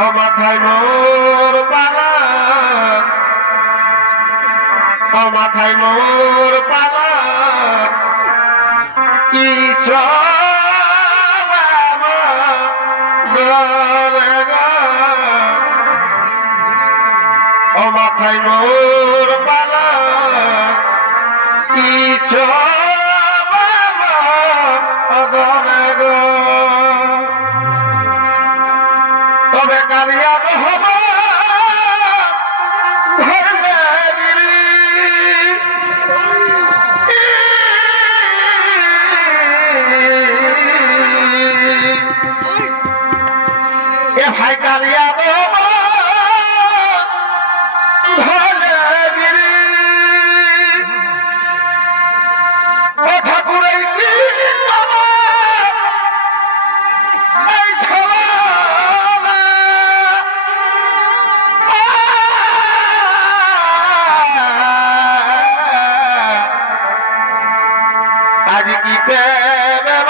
ও মাথায় মোর পালক, ও মাথায় মোর পালক, কি ও মাথায় মোর পালক, কি তবে কালিয়া হবা এ ভাই কালিয়া আজ কি প্রেম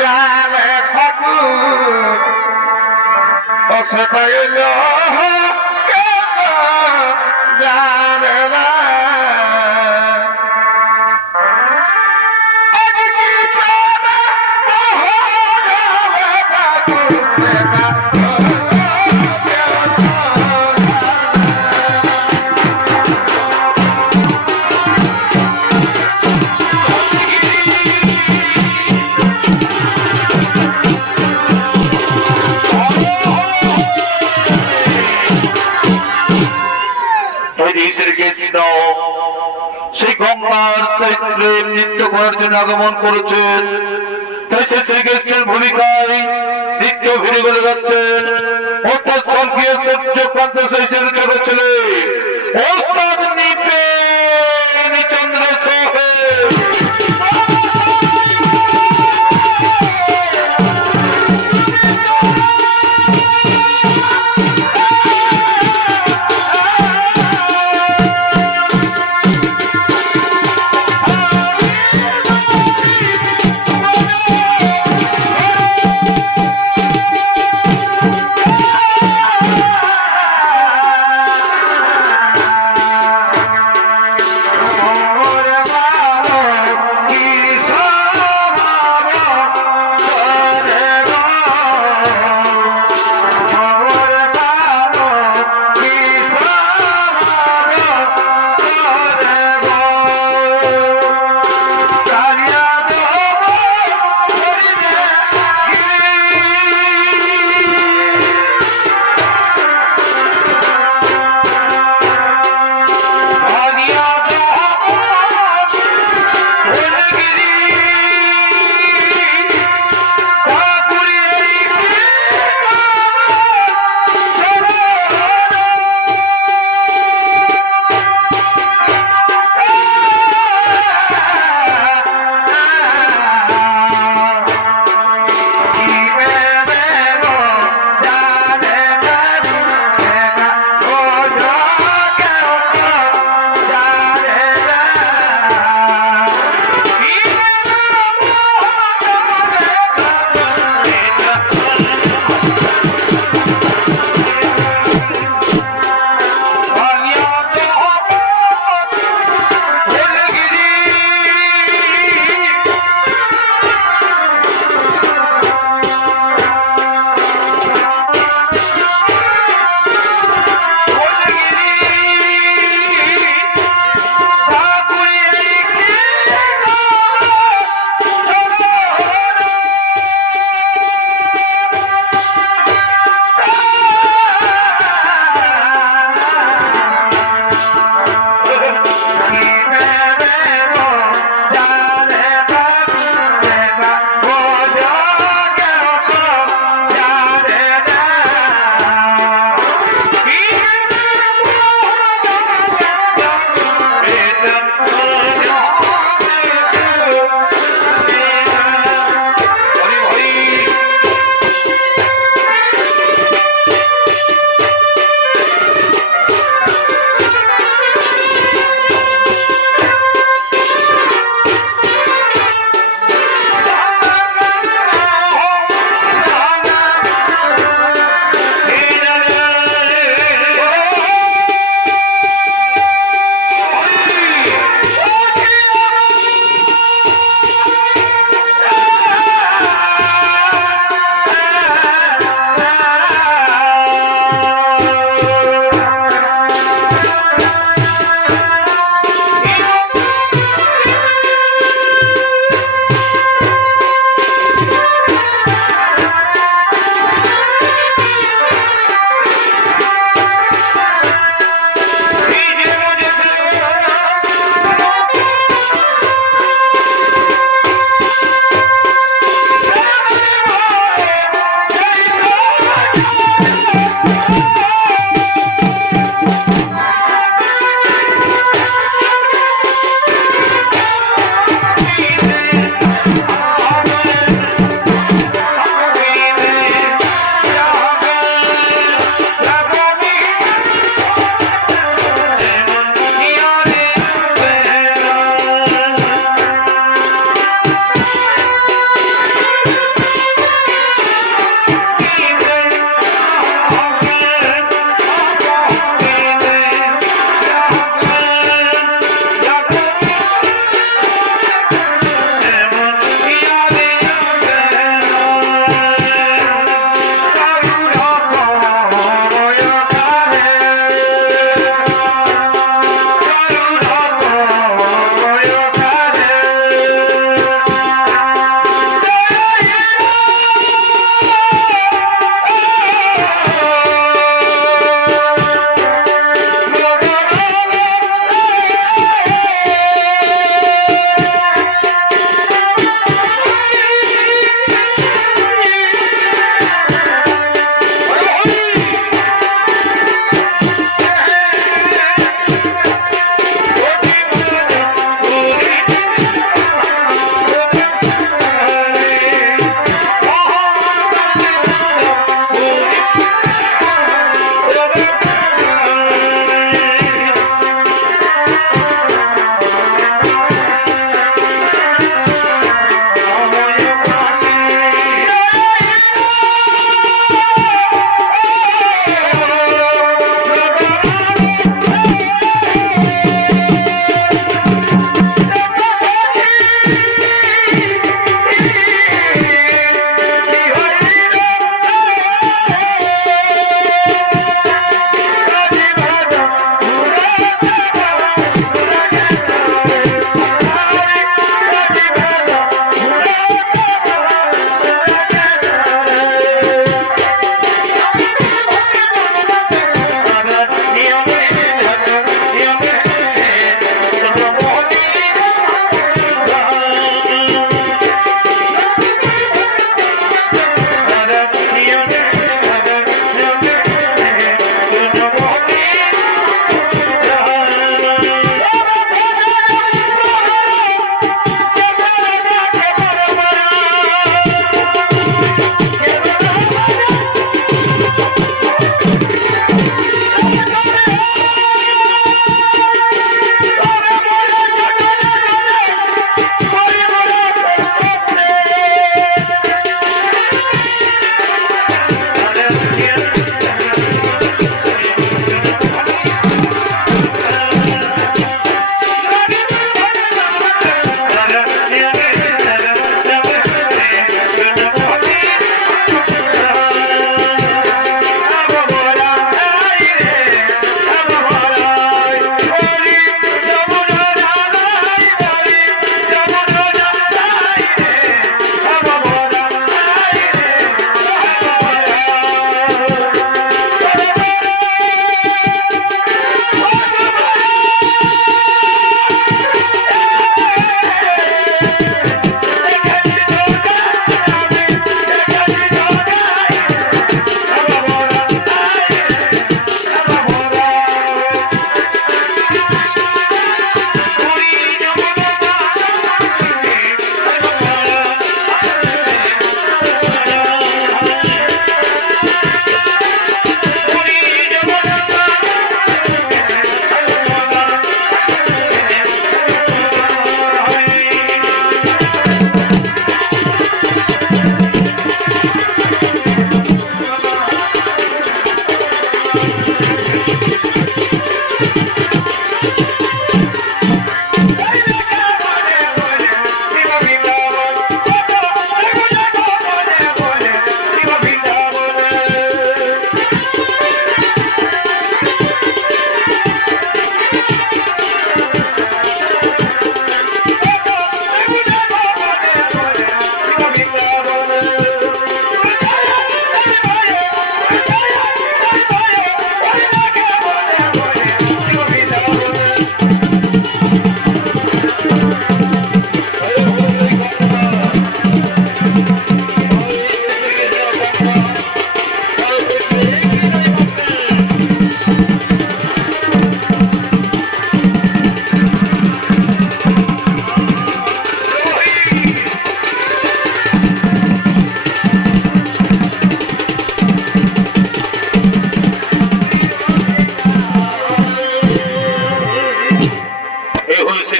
জালে ঠাকুর ও সেটাই জানে না আজ কি প্রেম জালে ঠাকুর শ্রীকৃষ্ণ সেই গঙ্গার চৈত্রে নৃত্য করার জন্য আগমন করেছেন। তাই সে শ্রীকৃষ্ণের ভূমিকায় নৃত্য ভিড়ে বলে যাচ্ছেন। অর্থাৎ স্বর্গীয় সূর্যকান্ত সেই চলেছিল ওস্তাদ নৃপেন চন্দ্র সোহে।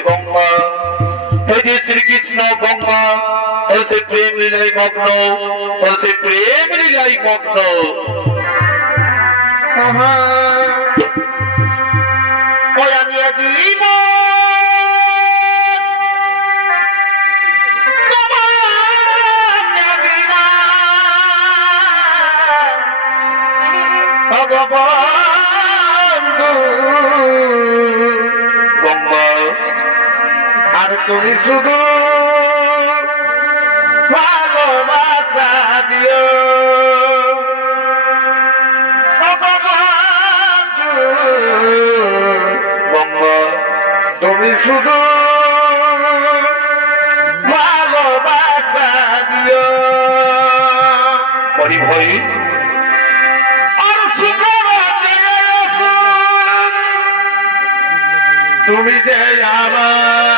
গঙ্গা এই যে শ্রীকৃষ্ণ গঙ্গা তোর সে প্রেম লীলাই মগ্ন তোর সে প্রেম লীলাই মগ্ন গঙ্গা আর তুমি শুধু ভালোবাসা দিও গঙ্গা তুমি শুধু ভালোবাসা দিও হরি হরি তুমি যে আমার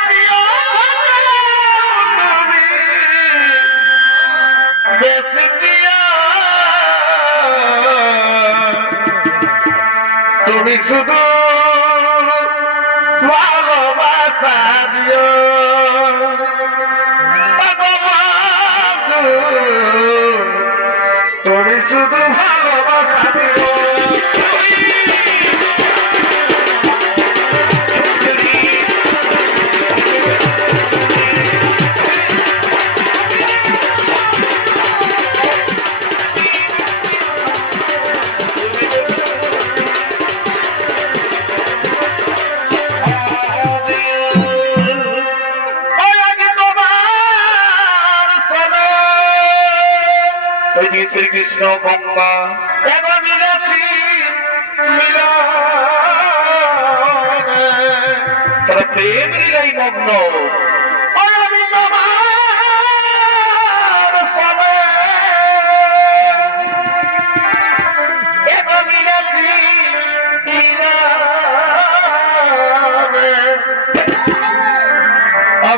প্রিয় বেশি প্রিয় তুমি শুধু ভালোবাসা দিও তুমি শুধু ভালোবাসা দিও শ্রীকৃষ্ণ গঙ্গা তারা প্রেম লীলাই মগ্ন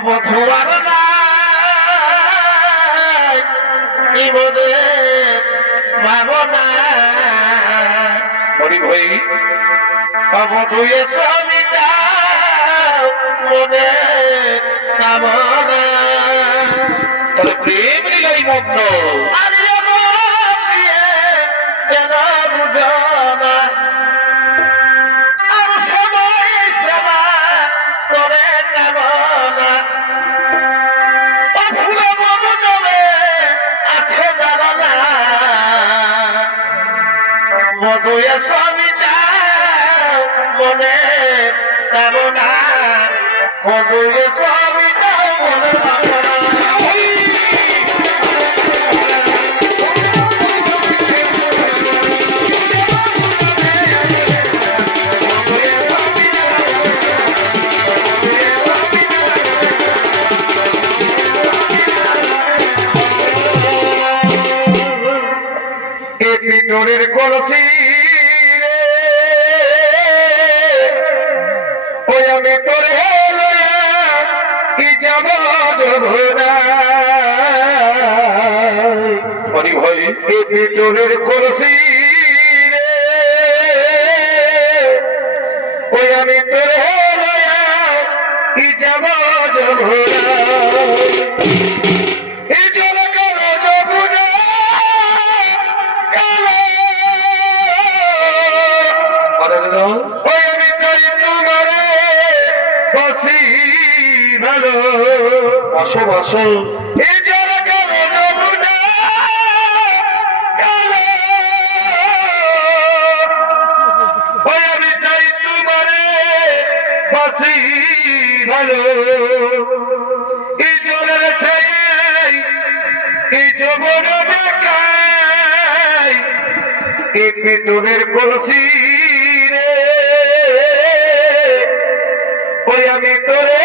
বধুয়ার ভাবনা হরি ভাই বধুয়ে স্বামীটা মনে কামনা তাহলে প্রেম লীলাই মগ্ন কেন বুঝনা আর সবাই সেবা করে কামনা ফুলে মধু জমে আছে জানা মধুয়ে স্বামীটা মনে কামনা মধুয়ে স্বামীটা মনে পিতলের কলসি ওই আমি তোরে কি যাব হরি ভাই পিতলের কলসি ওই আমি তোরে কি যাব বসো বসো আমি চাই তোমারে বাসি ভালো এই জলের এই জবর দেখাই এই পিতলের কলসি রে ওই আমি তোরে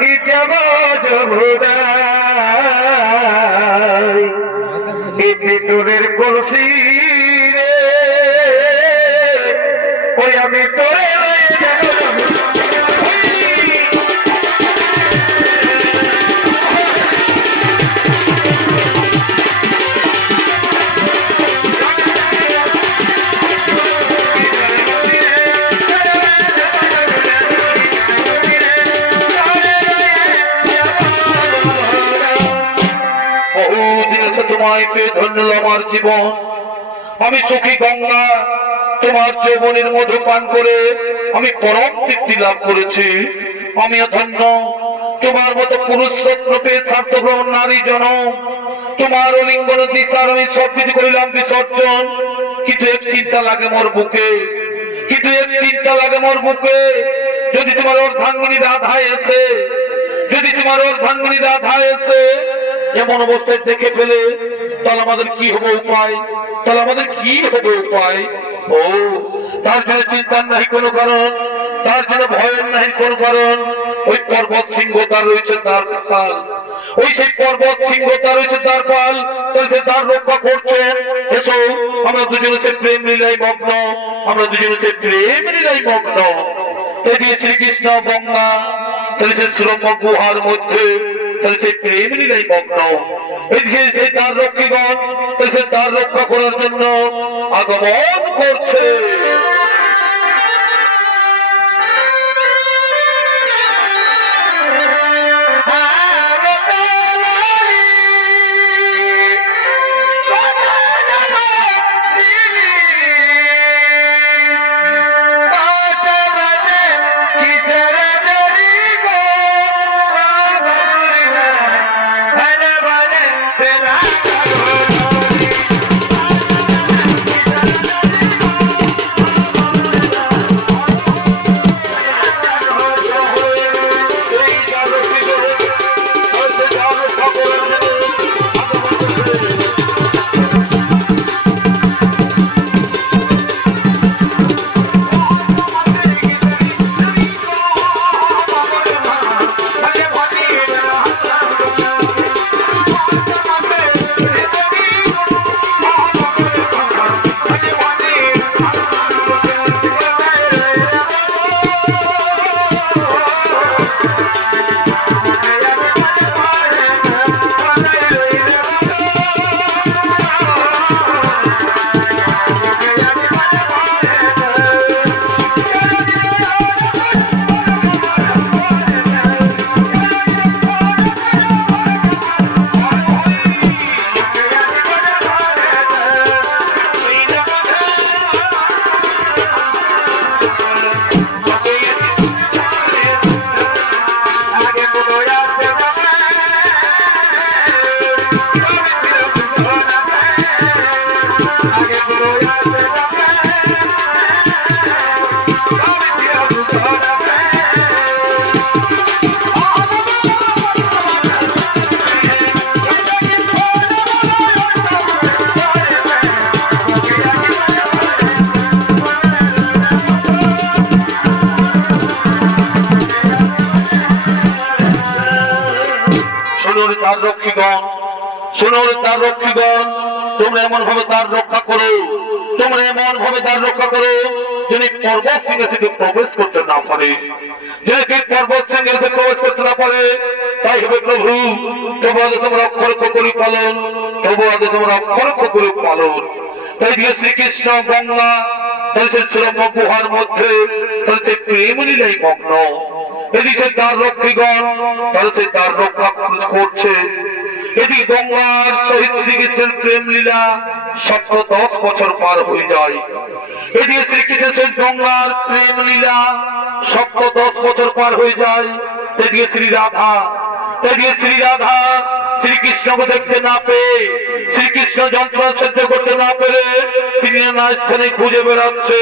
কি যাব এই পিতলের কলসি রে ওই আমি তোরে তোমায় পেয়ে ধন্য আমার জীবন। আমি সুখী গঙ্গা, তোমার যৌবনের মধু পান করে আমি পরম তৃপ্তি লাভ করেছি। আমিও ধন্য, তোমার মতো পুরুষ রত্ন পেয়ে স্বার্থগ্রহণ নারী জনম। তোমার অলিঙ্গন দিশার আমি সবকিছু করিলাম বিসর্জন। কিন্তু এক চিন্তা লাগে মোর বুকে, কিন্তু এক চিন্তা লাগে মোর বুকে, যদি তোমার অর্ধাঙ্গিনী রাধা এসে, যদি তোমার অর্ধাঙ্গিনী রাধা এসে এমন অবস্থায় দেখে ফেলে, তাহলে আমাদের কি হবে উপায়? তাহলে আমাদের কি হবে উপায়? ও তার জন্য চিন্তার নাই কোনো কারণ, তার জন্য ভয়ের নাই কোন কারণ। ওই পর্বত সিংহ তার রয়েছে তার পাল, ওই সেই পর্বত সিংহ তার রয়েছে তার পাল, তাহলে সে তার রক্ষা করছেন। এসো আমরা দুজনে সে প্রেম লীলাই মগ্ন, আমরা দুজনে সে প্রেম লীলাই মগ্ন। এই যে শ্রীকৃষ্ণ গঙ্গা, তাহলে সে শ্রম গুহার মধ্যে, তাহলে সে প্রেম লীলাই মগ্ন। এই যে সে তার রক্ষীগণ, তাহলে সে তার রক্ষা করার জন্য আগমন করছে। তার রক্ষীগণ, শোনো তার রক্ষীগণ, তোমরা এমন ভাবে তার রক্ষা করো, তোমরা এমন ভাবে তার রক্ষা করো যিনি পর্বত সিংহাসনে প্রবেশ করতে না পারে, যিনি পর্বত সিংহাসনে প্রবেশ করতে না পারে। তাই হবে প্রভু, তবু আদেশ আমরা অক্ষর করি পালন, তবু আদেশ আমরা অক্ষর করি পালন। তাই দিয়ে শ্রীকৃষ্ণ গঙ্গা, তাই সে শ্রম গুহার মধ্যে, তাই সে প্রেম লীলাই মগ্ন। এদিকে তার রক্ষীগণ, তাহলে সে তার রক্ষা করছে। এদিকে গঙ্গার সহিত শ্রীকৃষ্ণের প্রেম লীলা 10 বছর পার হয়ে যায়। এদিকে শ্রীকৃষ্ণের গঙ্গার প্রেম লীলা 10 বছর পার হয়ে যায়। এদিকে শ্রীরাধা, এদিকে শ্রীরাধা শ্রীকৃষ্ণকে দেখতে না পেয়ে, শ্রীকৃষ্ণ যন্ত্রণা সহ্য করতে না পেরে তিনি না স্থানে খুঁজে বেড়াচ্ছে।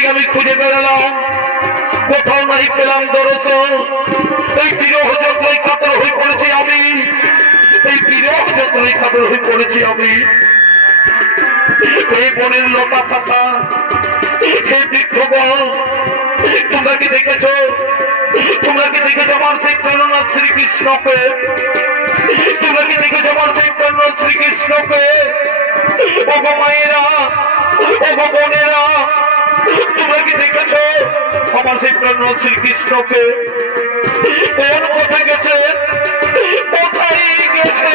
চতুর্দিকে আমি খুঁজে বেড়ালাম, কোথাও নাই পেলাম দর্শন। এই বিরহ যন্ত্রণায় কাতর হয়ে পড়েছি আমি, এই বিরহ যন্ত্রণায় কাতর হয়ে পড়েছি আমি। এই বনের লতা পাতা, এই বৃক্ষগণ, তোমরা কি দেখেছো? তোমরা কি দেখেছো আমার সেই প্রেরণা শ্রীকৃষ্ণকে? তোমরা কি দেখেছো আমার সেই প্রেরণা শ্রীকৃষ্ণকে? ওগো মায়েরা, ওগো বোনেরা, তোমরা কি দেখেছো আমার সেই প্রেরণা শ্রীকৃষ্ণকে? কোন পথে গেছে? কোথায় গেছে?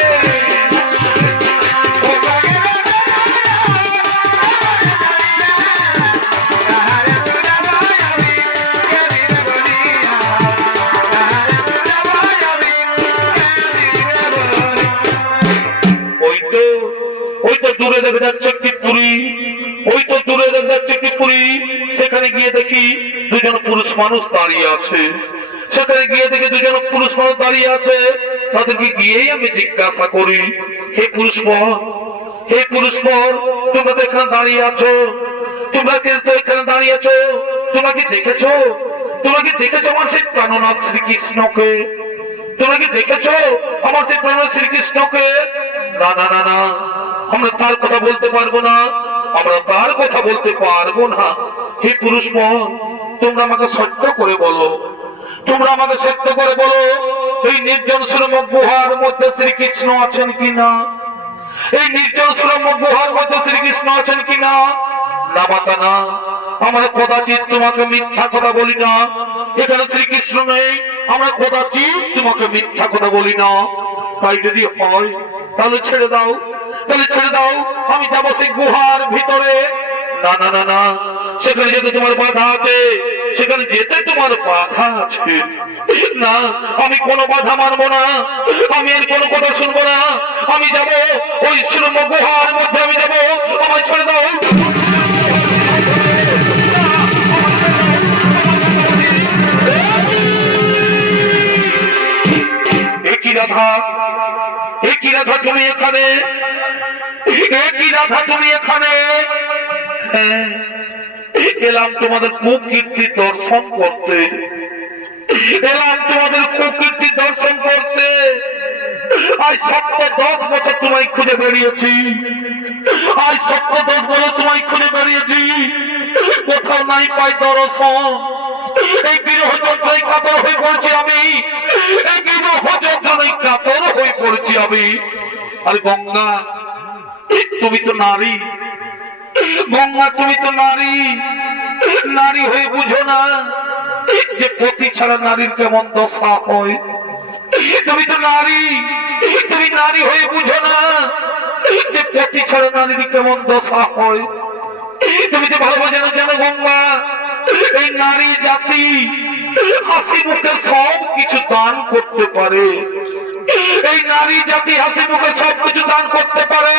দূরে দেখা যাচ্ছে একটি পুরী, ওই তো দূরে দেখা যাচ্ছে একটি পুরী। সেখানে গিয়ে দেখি দুজন পুরুষ মানুষ দাঁড়িয়ে আছে। সেখানে গিয়ে দেখি দুজন পুরুষ মানুষ দাঁড়িয়ে আছে। তাদেরকে গিয়েই আমি জিজ্ঞাসা করি, হে পুরুষ পর, হে পুরুষ পর, তোমরা তো এখানে দাঁড়িয়ে আছো, তোমরা কিন্তু এখানে দাঁড়িয়ে আছো, তোমরা কি দেখেছো? তোমরা কি দেখেছো আমার সেই প্রাণনাথ শ্রীকৃষ্ণকে? তোমরা কি দেখেছো আমার সেই প্রাণনাথ শ্রীকৃষ্ণকে? না না না না, আমরা তার কথা বলতে পারবো না, আমরা তার কথা বলতে পারবো না। হে পুরুষ মন, তোমরা আমাকে সত্য করে বলো, তোমরা আমাকে সত্য করে বলো, এই নির্জন সুরম্য গুহার মধ্যে শ্রীকৃষ্ণ আছেন কিনা? এই নির্জন সুরম্য গুহার মধ্যে শ্রীকৃষ্ণ আছেন কিনা? না মাতা না, আমরা কদাচিৎ তোমাকে মিথ্যা কথা বলি না। এখানে শ্রীকৃষ্ণ নেই, আমরা কদাচিৎ তোমাকে মিথ্যা কথা বলি না। তাই যদি হয় তাহলে ছেড়ে দাও, তাহলে ছেড়ে দাও, আমি যাবো সেই গুহার ভিতরে। না না না না, সেখানে যেতে তোমার বাধা আছে, সেখানে যেতে তোমার বাধা আছে। না, আমি কোনো বাধা মানবো না, আমি আর কোনো কথা শুনবো না। আমি যাব ওই সুরম্য গুহার মধ্যে, আমি যাব, আমায় ছেড়ে দাও। একই রাধা, একই রাধা তুমি এখানে, একই রাধা তুমি এখানে। হ্যাঁ, এলাম তোমাদের কুকীর্তি দর্শন করতে, এলাম তোমাদের কুকীর্তি দর্শন করতে। আজ 10 বছর তোমায় খুঁজে বেরিয়েছি, আজ 10 বছর তোমায় খুঁজে বেরিয়েছি, কোথাও নাই পাই দর্শন। এই বিরহ যন্ত্রণায় কাতর হয়ে পড়েছি আমি, এই বিরহ যন্ত্রণায় কাতর হয়ে পড়েছি আমি। আর গঙ্গা, তুমি তো নারী, গঙ্গা তুমি তো নারী, নারী হয়ে বুঝো না যে পতি ছাড়া নারীর কেমন দশা হয়? তুমি তো নারী, তুমি নারী হয়ে বুঝো না যে পতি ছাড়া নারীর কেমন দশা হয়? তুমি তো ভালো জানো, জানো গঙ্গা, এই নারী জাতি হাসি মুখে সব কিছু দান করতে পারে, এই নারী জাতি হাসি মুখে সব কিছু দান করতে পারে,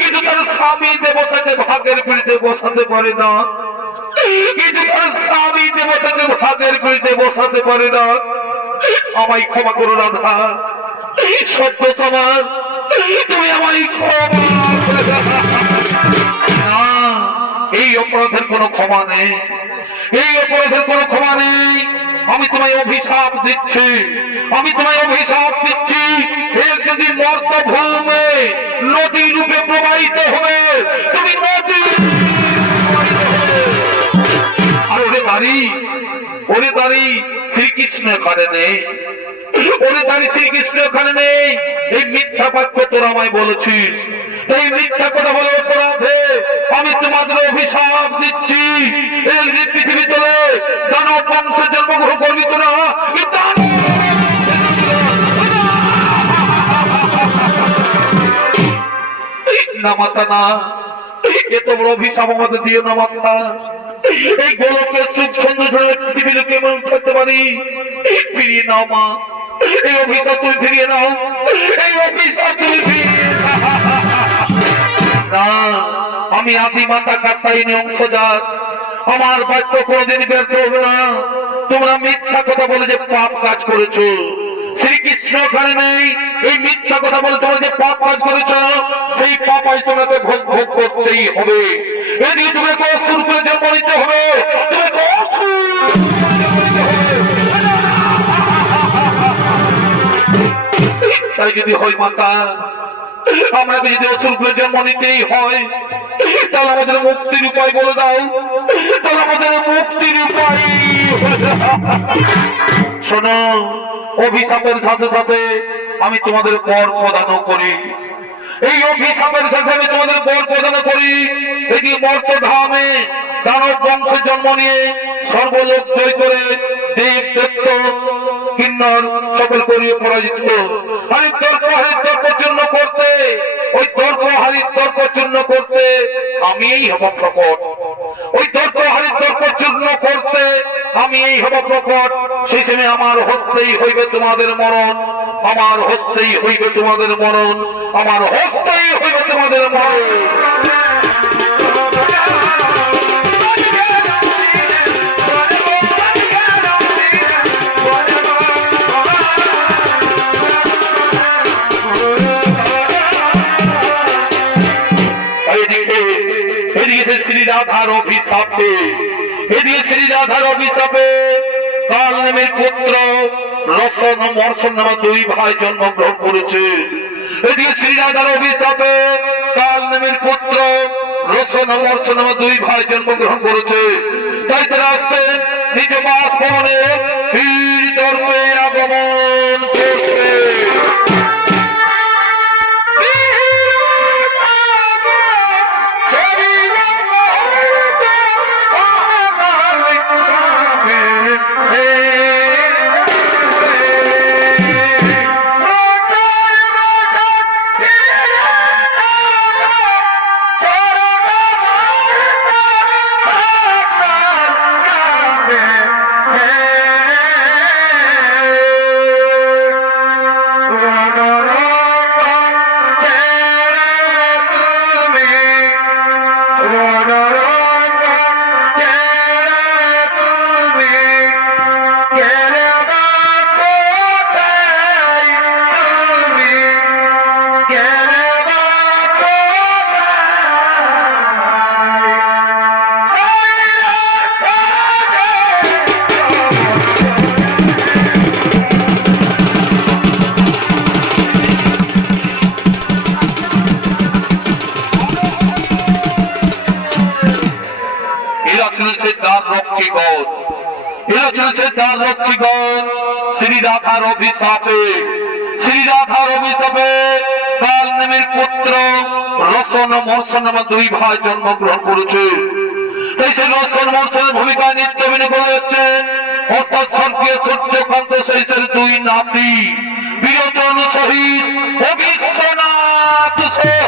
কিন্তু তার স্বামী দেবতাকে ভাগের পিড়িতে বসাতে পারে না, কিন্তু তার স্বামী দেবতাকে ভাগের পিড়িতে বসাতে পারে না। আমায় ক্ষমা করো রাধা, সত্য সমান, তুমি আমায় ক্ষমা। না, এই অপরাধের কোনো ক্ষমা নেই, এই অপরাধের কোনো ক্ষমা নেই। আমি তোমায় অভিশাপ দিচ্ছি, আমি তোমায় অভিশাপ দিচ্ছি, যদি মর্তভূমে নদী রূপে প্রবাহিত হবে, তুমি নদী। আর ওরে দাঁড়ি, ওরে দাঁড়ি, শ্রীকৃষ্ণ এখানে নেই, ওরে দাঁড়ি, শ্রীকৃষ্ণ এখানে নেই। এই মিথ্যা বাক্য তোরা আমায় বলেছিস, এই মিথ্যা কথা বলে অপরাধে আমি তোমাদের অভিশাপ দিচ্ছি। এই পৃথিবী তোলে দানব বংশে জন্মগ্রহণ করবি তোরা। না মাতা না, এত বড় অভিশাপ আমাদের দিও না মাতা। এই গোলকের সুখ সৌন্দর্য পৃথিবীর কেমন থাকতে পারি? ফিরিয়ে নাও মা, এই অভিশাপ তুমি ফিরিয়ে নাও, এই অভিশাপ তুমি ফিরিয়ে না। আমি আদি মাতা কাত্তায়নী অংশজাত, আমার বাক্য কোনোদিন ব্যর্থ হবে না। তোমরা মিথ্যা কথা বলে যে পাপ কাজ করেছো, শ্রীকৃষ্ণ ওখানে নেই, এই মিথ্যা কথা বলে তোমরা যে পাপ কাজ করেছ, সেই পাপ আজ তোমাকে ভোগ করতেই হবে, এদিকে তুমি অসুর করে জন্ম নিতে হবে, তুমি তাই যদি হয় মাতা, আমাকে যদি অসুর করে জন্ম নিতেই হয়, তাহলে আমাদের মুক্তির উপায় বলে দাও, তাহলে আমাদের মুক্তির উপায়। শোনো, অভিশাপের সাথে সাথে আমি তোমাদের বর প্রদান করি, এই অভিশাপের সাথে আমি তোমাদের বর প্রদান করি। এই যে মর্তধামে দানব বংশে জন্ম নিয়ে সর্বলোক জয় করে দেব দত্ত কিন্নর সকল করিয়ে পরাজিত, আরে তর্কহারির তর্কচূর্ণ করতে, ওই তর্কহারির তর্কচূর্ণ করতে আমি এই হব প্রকট, ওই তর্কহারির তর্কচূর্ণ করতে আমি এই হব প্রকট। সেই সময় আমার হস্তেই হইবে তোমাদের মরণ, আমার হস্তেই হইবে তোমাদের মরণ, আমার হস্তেই হইবে তোমাদের মরণ। শ্রী রাধার অভিশাপে, এদিকে শ্রী রাধার অভিশাপে কাল নামের পুত্র রসন ও মর্ষণ নামে দুই ভাই জন্মগ্রহণ করেছে। এদিকে শ্রী রাধার অভিশাপে কাল নামের পুত্র রসন ও মর্ষণ নামে দুই ভাই জন্মগ্রহণ করেছে। তাই তারা আসছেন নিজ বাসভবনে বীর দর্পে আগমন করতে। শ্রী রাধার অভিশাপে, শ্রী রাধার অভিশাপে কাল নামের পুত্র রসন ও মর্ষণ নামে দুই ভাই জন্মগ্রহণ করেছে। তাই সেই রসন মর্ষণের ভূমিকায় নিত্য অভিনয় করে যাচ্ছেন অর্থাৎ স্বর্গীয় সূর্যকান্ত শেষের দুই নাতি বিরোচন সহিত ও বিশ্বনাথ সহিত।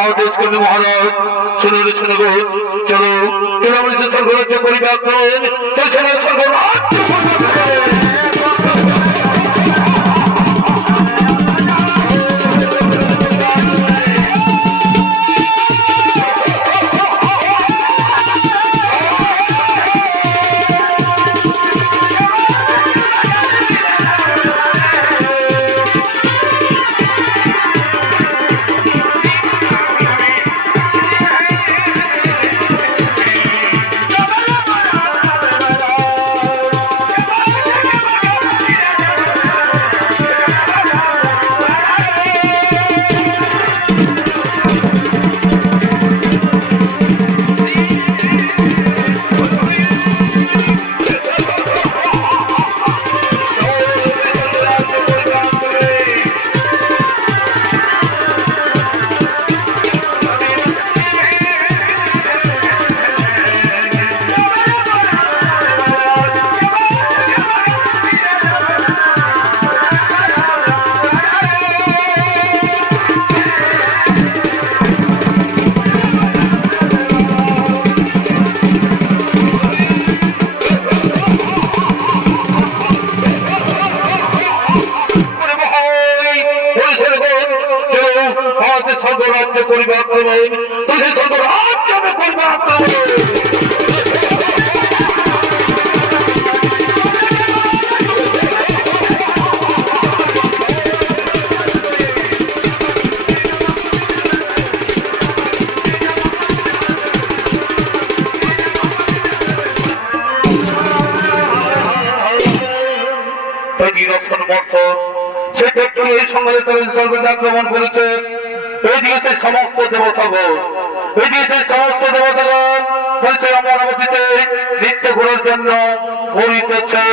आदेश करने महाराज सुनो रे सुनो गो चलो तेरा मुझे स्वर्गराज्य करी बात करें तो चलो स्वर्गराज्य আক্রমণ করেছে এদিকে সমস্ত দেবতাগণ এদিকে সমস্ত দেবতাগণ বলছে অমরাবতীতে নৃত্য করার জন্য করিতেছে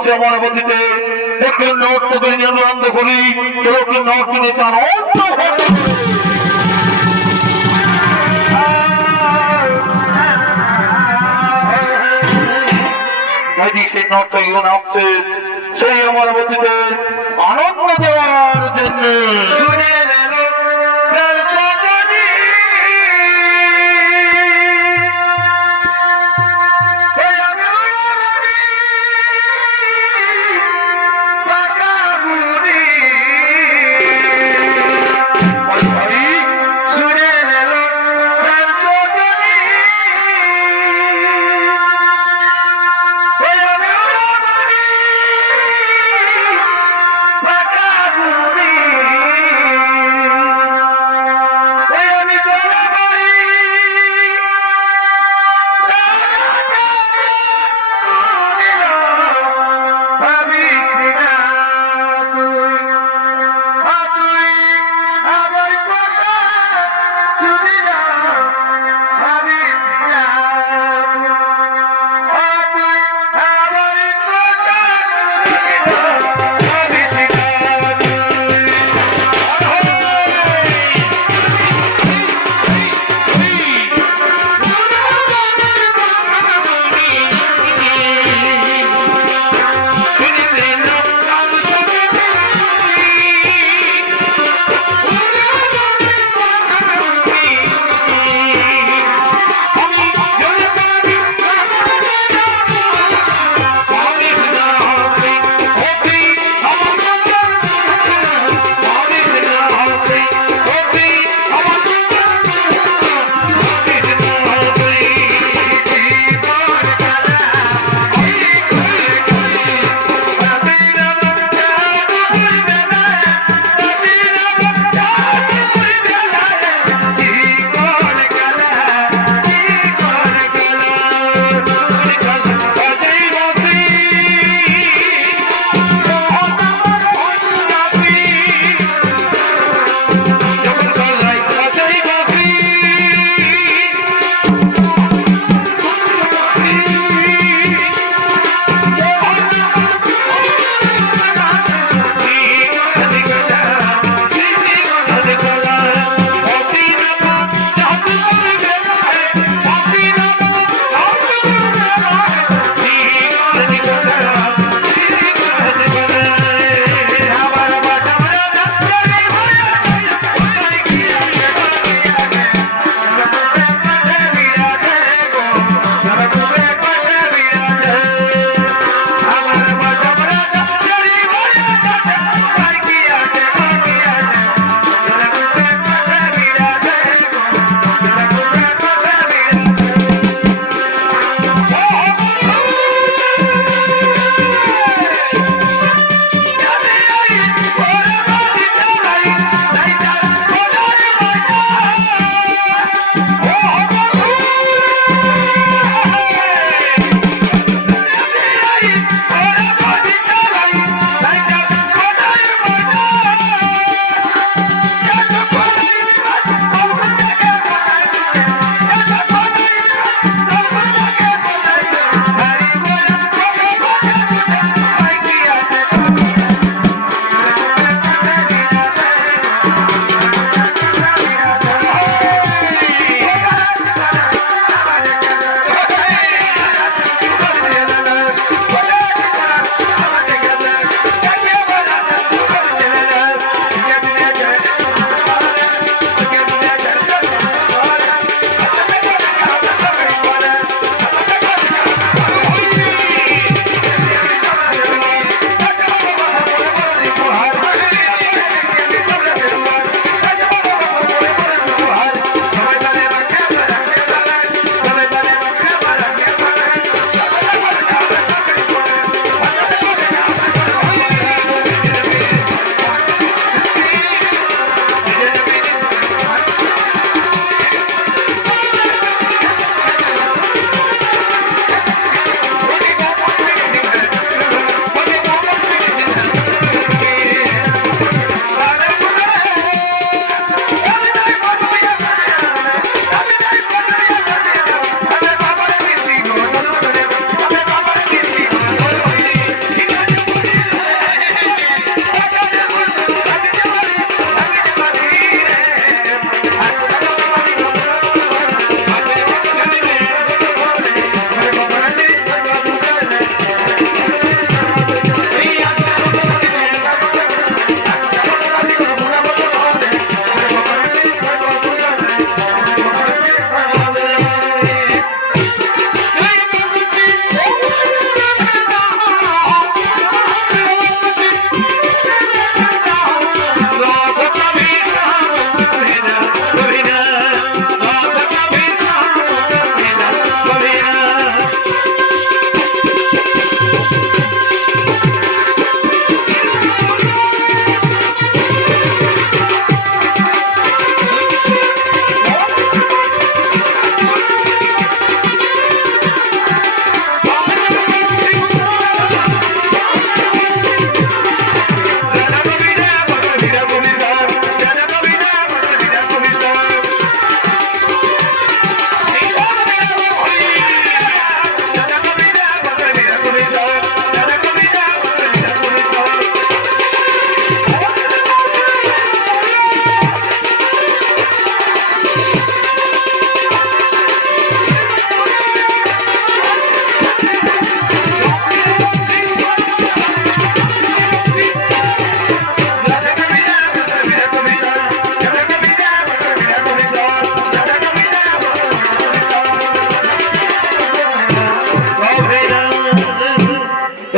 বলেছে আমার অবধিতে একটু নর্তকী নিয়ে আমি আনন্দ করি, কেউ একটু নর্তকী তার অর্থ সেই নর্তকীও নামছে সেই আমার অবধিতে আনন্দ দেওয়ার জন্য।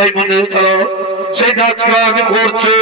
তাই মনে তারা সেই নাচ গান করছে।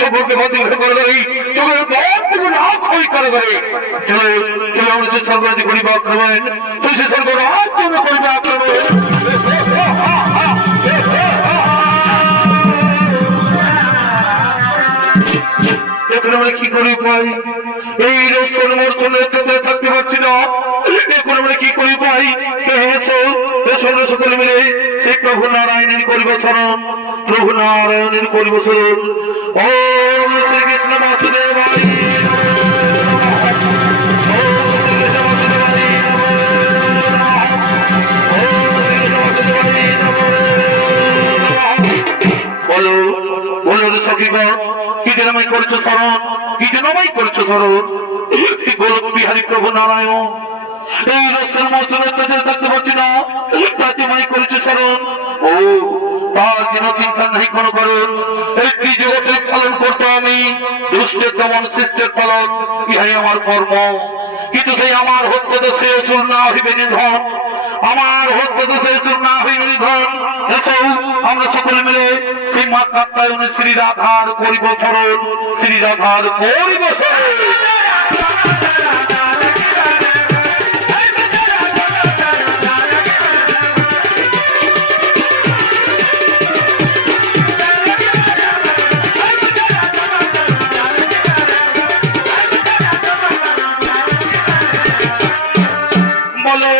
সকলকে বন্দী করে ধরি তোকে বন্ধু রাখ হই করে ধরে চলো চলো আমরা সে সর্বরাজি করিব আক্রমণ তুই সে সর্বরাজ তুমি করিবে আক্রমণ এখন আমরা কি করি পাই এই রোশন মর্শনের সাথে থাকতে পারছি না এখন আমরা কি করি পাই এসো এসো সকলে মিলে সেই প্রভু নারায়ণের করিব শরণ প্রভু নারায়ণের করিব শরণ ওম শ্রীকৃষ্ণ বাসুদেবায় করেছো স্মরণ? কি জন্য আমায় করেছো স্মরণ? গোলক বিহারী প্রভু নারায়ণ, এই রসের মৌসুমে তাদের থাকতে পারছি না, তা তোমায় করেছো স্মরণ। ও তার যেন চিন্তা নাই কোনো কারণ, এই ত্রিজগতের পালন করতে আমি, দুষ্টের দমন শিষ্টের পালন, ইহাই আমার কর্ম। কিন্তু সেই আমার হস্তে তো সে অসুর না হইবে নিধন, আমার হস্তে তো সে অসুর না হইবে নিধন। এসো আমরা সকলে মিলে সেই মা কাত্যায়নী শ্রী রাধার করিব স্মরণ, শ্রী রাধার করিব স্মরণ। বলো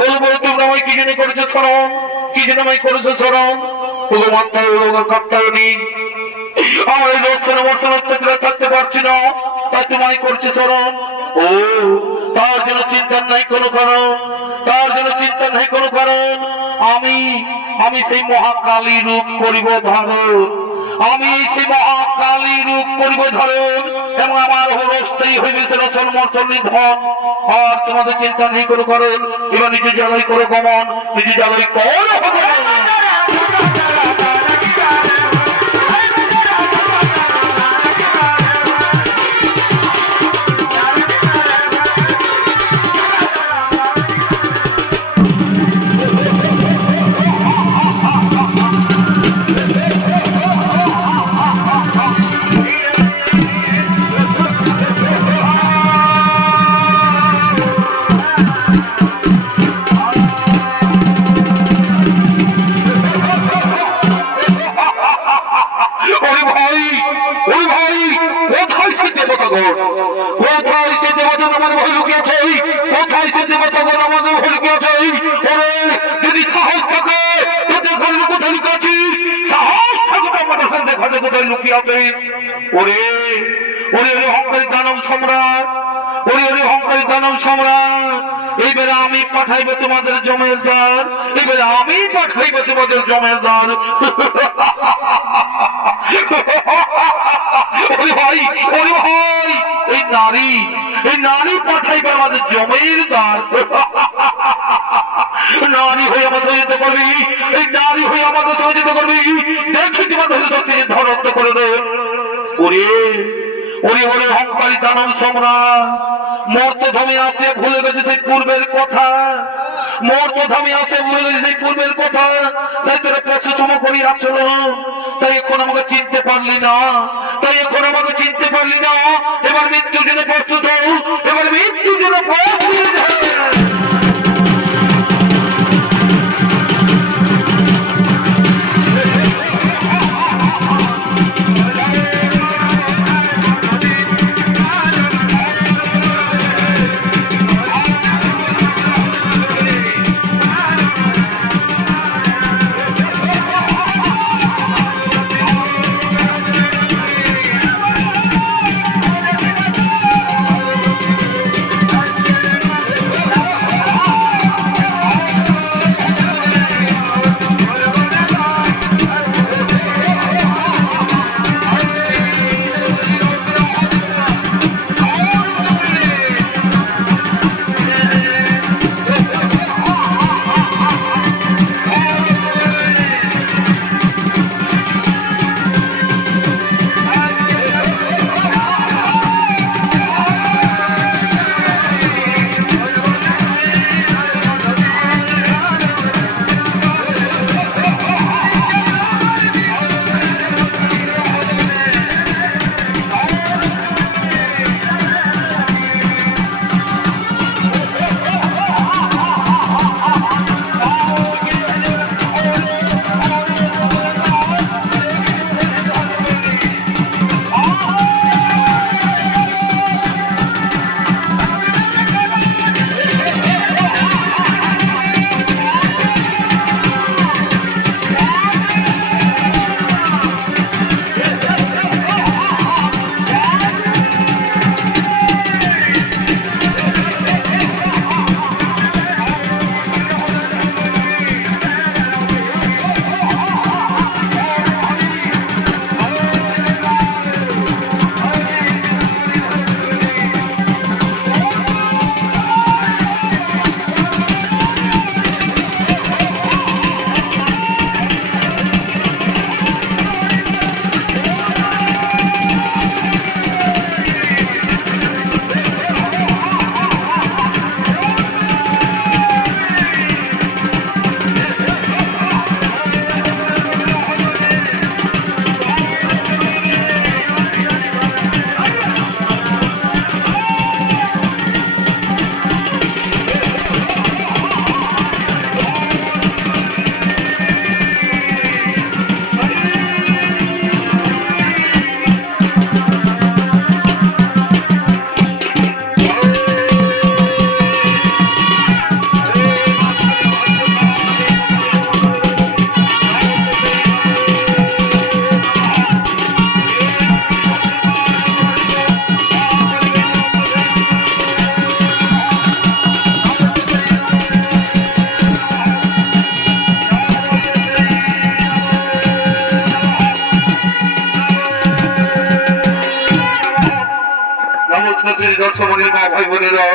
বলবো তোমরা আমায় কি জন্য করেছো স্মরণ? কি জন্য আমায় করেছো স্মরণ? কাত্যায়নী, আমার এই রোজখানে বর্ষণ অত্যাচারে থাকতে পারছি না, তাই তোমায় করছে স্মরণ। ও তার জন্য চিন্তার নাই কোনো কারণ, তার জন্য চিন্তার নাই কোনো কারণ। আমি আমি সেই মহাকালী রূপ করিব ধারণ, আমি সেই মহাকালী রূপ করিব ধারণ, এবং আমার হস্তেই হইবে সে রসন মর্ষণ নিধন। আর তোমাদের চিন্তা নেই কোনো কারণ। এবার নিজে জ্বালাই করো গমন, নিজে জ্বালাই করো গমন। কোথায় সে দেবতাগণ আমাদের ভয় লুকিয়েছে? কোথায় সে দেবতাগণ আমাদের ভয় লুকিয়েছে? ওরে যদি সাহস থাকে তোদের ঘরে কোথায় লুকিয়েছিস? সাহস থাকে আমাদের সাথে ঘরে কোথায় লুকিয়েছিস? ওরে ওরে ওরে অহংকারী দানব সম্রাট, ওরে ওরে অহংকারী দানব সম্রাট, এইবারে আমি পাঠাইবে তোমাদের জমেদার, এবারে আমি পাঠাইবে তোমাদের জমেদার। ওরে ভাই, ওরে ভাই, এই নারী পাঠাইবে আমাদের জমিদার। নারী হয়ে আমাদের সহযোগিতা করবি, এই নারী হয়ে আমাদের সহযোগিতা করবি, দেখি তোমাদের সত্যি ধরত্ব করে দেব। ওরে ওরে ওরে অহংকারী দানব সম্রাট, মর্তধামে আছে ভুলে গেছে সেই পূর্বের কথা, মর্তধামে আছে ভুলে গেছে সেই পূর্বের কথা। তাই তোরা পশু সম করি আচরণ, তাই এখন আমাকে চিনতে পারলি না, তাই এখন আমাকে চিনতে পারলি না। এবার মৃত্যুর জন্য প্রস্তুত হও, এবার মৃত্যুর জন্য প্রস্তুত হও। বৎসমণির মা ভাই বোনেরা,